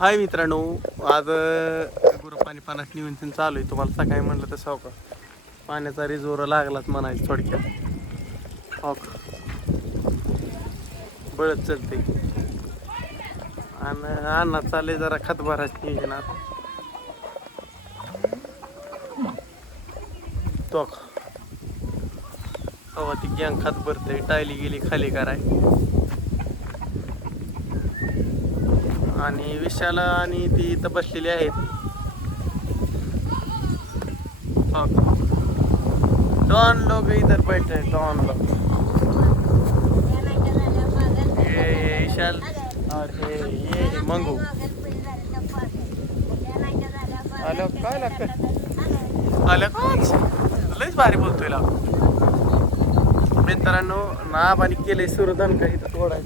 हाय मित्रांनो आज अं, गुरु पाणी पाण्यात नियोजन चालू आहे. तुम्हाला सकाळी म्हणलं तसं हो का? पाण्याचा रिझोर लागलाच म्हणायचं थोडक्यात. हो का? बळत चलते आणि अण्णा चालले जरा खतभराच नियोजन आता. तो का. हवा ती गँग खात भरते टायली गेली खाली कराय. आणि विशाला आणि ती इथं बसलेली आहेत. हो डॉन लोग इतर बैठे हैं, डॉन लोग ये विशाल. और हे ये मंगू. आलो काय लागतं आलं का लयच भारी बोलतोय ला. मित्रांनो नाब आणि केलंय सुरधन का इथं थोडा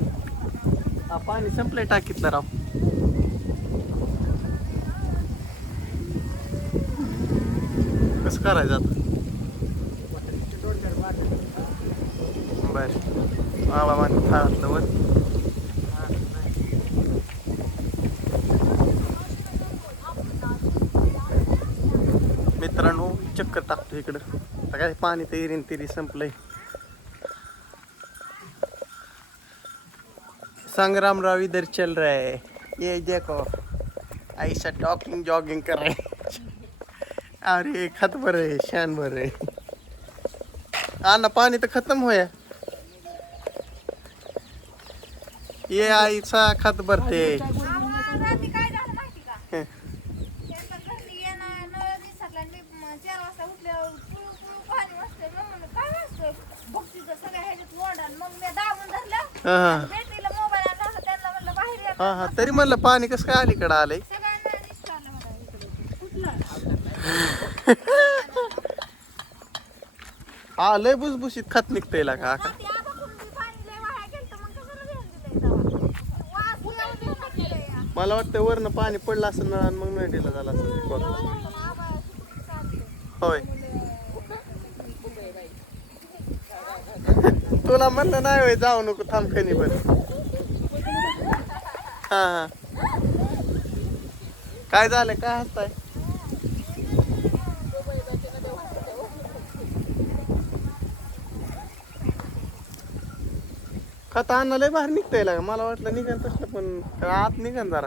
पाणी संपले टाकीतलं राव. कसं करायचं आता? बर. बाबा मान थाळातलं वर मित्रांनो चक्कर टाकतो इकडं. आता काय पाणी तर इरीन तिरी संपलंय. संग्रामराव इधर चल रहा है. ये देखो ऐसा टॉकिंग जॉगिंग कर रहे अरे खत भर है शान भर है आना पानी तो खत्म होया. ये ऐसा खत भरते. हं. पाणी हा हा. हा हा. तरी म्हणलं पाणी कसं काय अलीकडं आलंय सगळ्यांना दिसतं आलं मला इकडे हा लय बुसबुशीत खत निघतंय का का. मला वाटतं वरनं पाणी पडलं असं नळान मग नळीला झालं असं बघ. होय. तुला म्हणलं नाही होय जाऊ नको थांब खनी पण. हा हा. काय झालं काय हसताय? खत आणलं लय बाहेर निघतंय लागा. मला वाटलं निघन तसलं पण आत निघन जरा.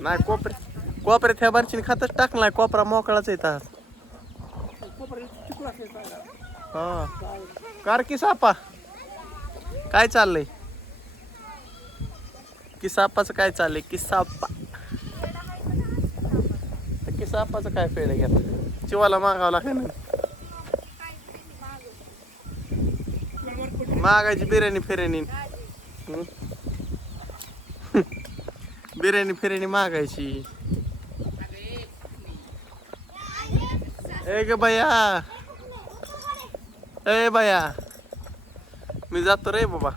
नाही कोपरे कोपऱ्यात ह्या बारची खातच टाकला कोपरा मोकळाच येत हा. कार की सापा? काय चाललंय? की सापाचं काय चाललंय? की सापा? की सापाचं काय फेड घ्या चिवाला मागावं लागेल. मागायची बिर्याणी फिर्याणी. बिर्याणी फिर्याणी मागायची. ए ग बया ए बया मी जातो रे बाबा.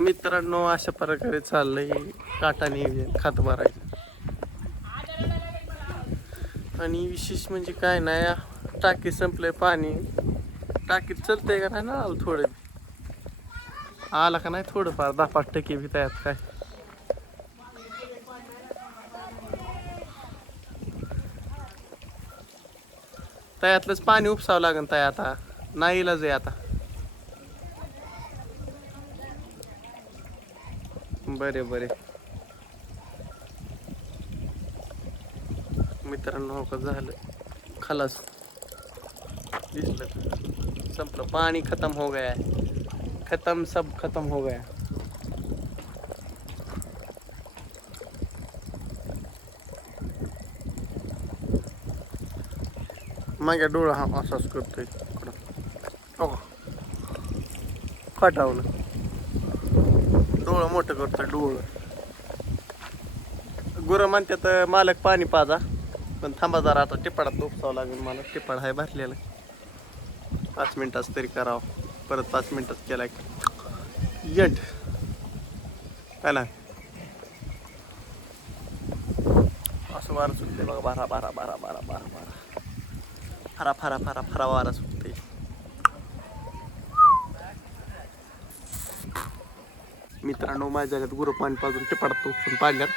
मित्रांनो अशा प्रकारे चाललंय काटाने खात मारायचं आणि विशेष म्हणजे काय नाही टाकी संपलंय पाणी. टाकीत चलतंय का नाही ना आलं थोडं आला का नाही थोडंफार दहा पाच टक्के बी त्यात काय. तयातलंच पाणी उपसावं लागेल तया आता. नाही इलाज आहे आता. बरे बरे. मित्रांनो हो का झालं. खलास. दिसलं संपलं. पाणी खत्म हो गया है. खत्म सब खत्म हो गया माझ्या डोळा हा असाच करतोय. इकडं. हो खटावलं डोळं मोठं करतोय डोळं. गुरं म्हणतात मालक पाणी पाजा. पण थांबा जरा आता टिपाडात उपसावं लागेल मला. टिपाड आहे भरलेलं. पाच मिनिटाच तरी करावं. परत पाच मिनिटात केला की काय ना? असं वारं सुटते बघा बारा बारा बारा बारा बारा बारा. फरा फरा फरा फरा वारा सुटते मित्रांनो माझ्या जगात गुरु पाणी पाजून टिपाडात उपसून पाडल्यात.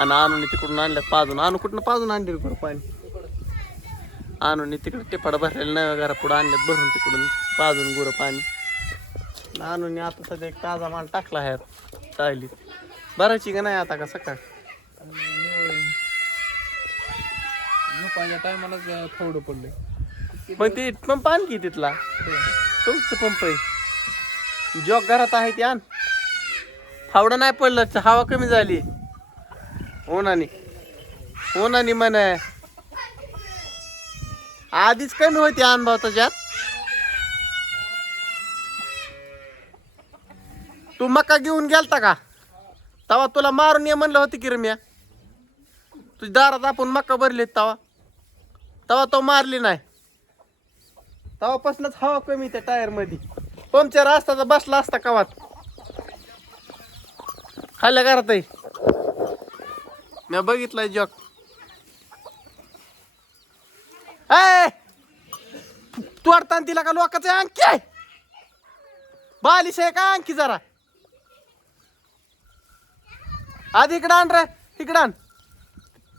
आणि आणून तिकडून आणल्यात? पाजून. आणू कुठनं? पाजून आणले गुरु पाणी. आणून तिकडे टिपाडा भरलेलं नव्या घरा पुढं आणल्यात भरून तिकडून पाजून गुरं पाणी. आणून आता सध्या एक ताजा माल टाकला आहे चालली भरायची का नाही आता का सकाळ? झोपायच्या टायमाला थोडं पडलंय मग ते पंप आण की तिथला. तुमचं पंप आहे. जॉग घरात आहे ते आण. फावडं नाही पडलं हवा कमी झाली. उन्हाने उन्हाने म्हण. आधीच कमी होती अनुभव त्याच्यात तू मका घेऊन गेलता का? तवा तुला मारून ये म्हणलं होती की रम्या. तुझ्या दारात आपण मका भरली तवा. तवा तो मारली नाही. तवापासूनच हवा कमी त्या टायरमध्ये पंक्चर असता तर बसला असता कवात. खाल्ल्या घरात मी बघितलाय जॉक ए तोडताना तिला का लोकांचे अंकी आहे? बालिश आहे का अंकी जरा? आधी इकडं आण रे इकडं आण.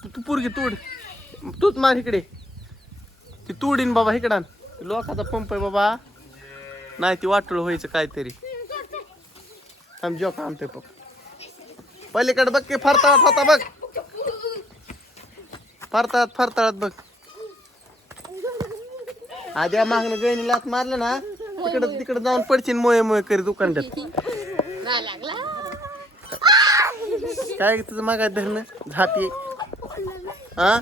तू तू पोरगी तूड. तूच मार इकडे. ती तोडीन बाबा इकडं आण. लोकाचा पंप आहे बाबा. नाही ती वाटोळ व्हायचं काहीतरी. थांब जोक आणतोय बघ. पलीकडे बघ की फरताळात होता बघ. फरताळात फरताळात बघ. आधी मागणं गैनी लात मारलं ना तिकडं तिकडं जाऊन पडशील मोये मोये करी दुकानच्यात काय तुझं मागाय धरणं? झापी हा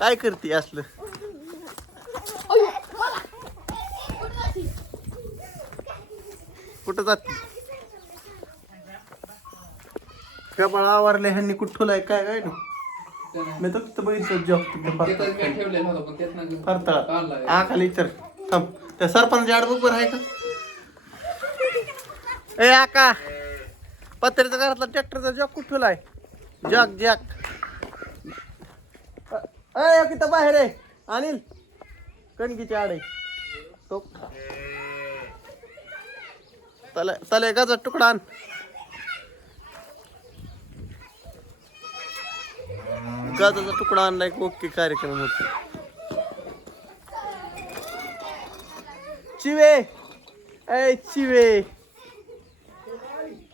काय करते असलं? कुठं जाते? कपाळ आवरले ह्यांनी कुठं ठोलाय काय काय ना मी तर तिथं बघितलं जॉब तिथं त्यातच मी ठेवलेलं होतं पण फरतळा काढलाय. हा खाली इतर. थांब. त्या सरपंच आडबुक वर आहे का? ए आका. पत्र्याच्या घरातला ट्रॅक्टरचा जॉक कुठं ठेवलाय? जॉक जॅक अय तिथं बाहेर आहे. अनिल कणकीची आड आहे. तो तले तले गाजा तुकडा आण. गाजाचा तुकडा आणला एक ओके कार्यक्रम होतो चिवे! ए चिवे!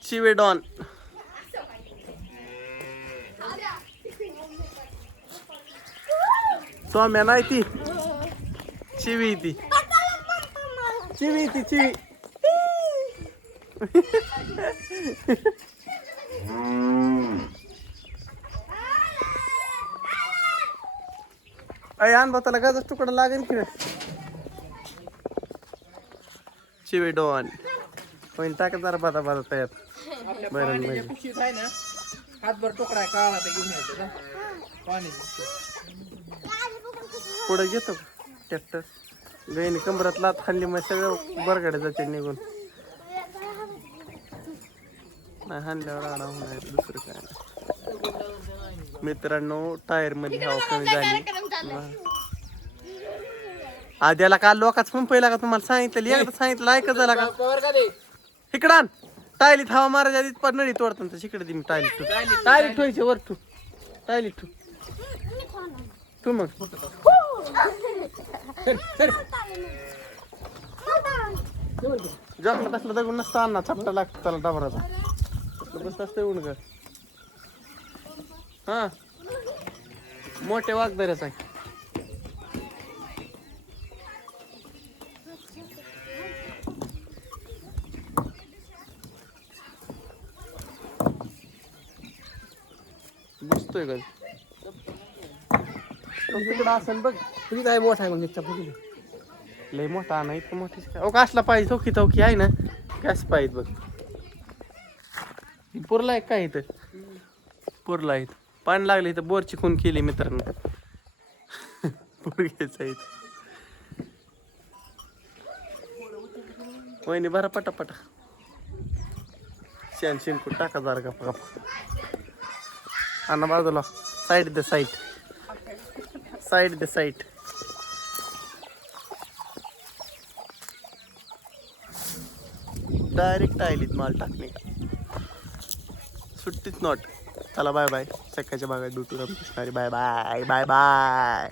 चिवे डॉन. सौम्या नाही ती. चिवी ती. चिवी ती चिवी. अय आण त्याला गाजा तुकडा लागेल की चिवे डॉन. पण टाका जरा बाधा बाधा तयार. बरं, बरं. कुशीत आहे ना हातभर आहे काळा ते घेऊन यायचं पुढे घेतो. ट्रॅक्टर. गाईने कंबरात लात खाल्ली मग सगळं बरगाडे जाते निघून. नाही हाणल्यावर आडा होणार दुसरं काय नाही. मित्रांनो टायरमध्ये हवा कमी झाली. आद्याला काल लोकांच पंपायला का तुम्हाला सांगितलं? एकदा सांगितलं ऐकत झाला का? कवर का दे इकडं आण. टायलीत हवा मारायच्या आधी पण नळी तोडताना तिकडे दे मी टायलीत ठेव. टायलीत ठेवायचे वर ठेव. टायलीत ठेव. तू मग. जॉकला तसलं दगड नसतं अण्णा चपटा लागतो त्याला डबराचा. बस असतं येऊन का हा. मोठे वाघदऱ्याचा आहे. बसतोय का तिकडं असेल बघ. तुझी काय मोठा आहे मग बघू लय मोठा नाही इतकं मोठीच काय ओ कसला पाहिजे चौकी चौकी आहे ना कॅस पाहिजे बघ. पुरला आहे काय इथं? पुरला आहे. पाणी लागले इथं बोरची खून केली मित्रांनो. इथं. वहिनी भरा पटापटा. शेण शेणकू टाका जरा गप्पा गप्पा. अन्न बाजूला. Side the side side the side direct आलीत माल टाकणे. सुट्टीच नॉट चला बाय बाय सकाळच्या भागात भेटू रमकृष्णारी बाय बाय बाय बाय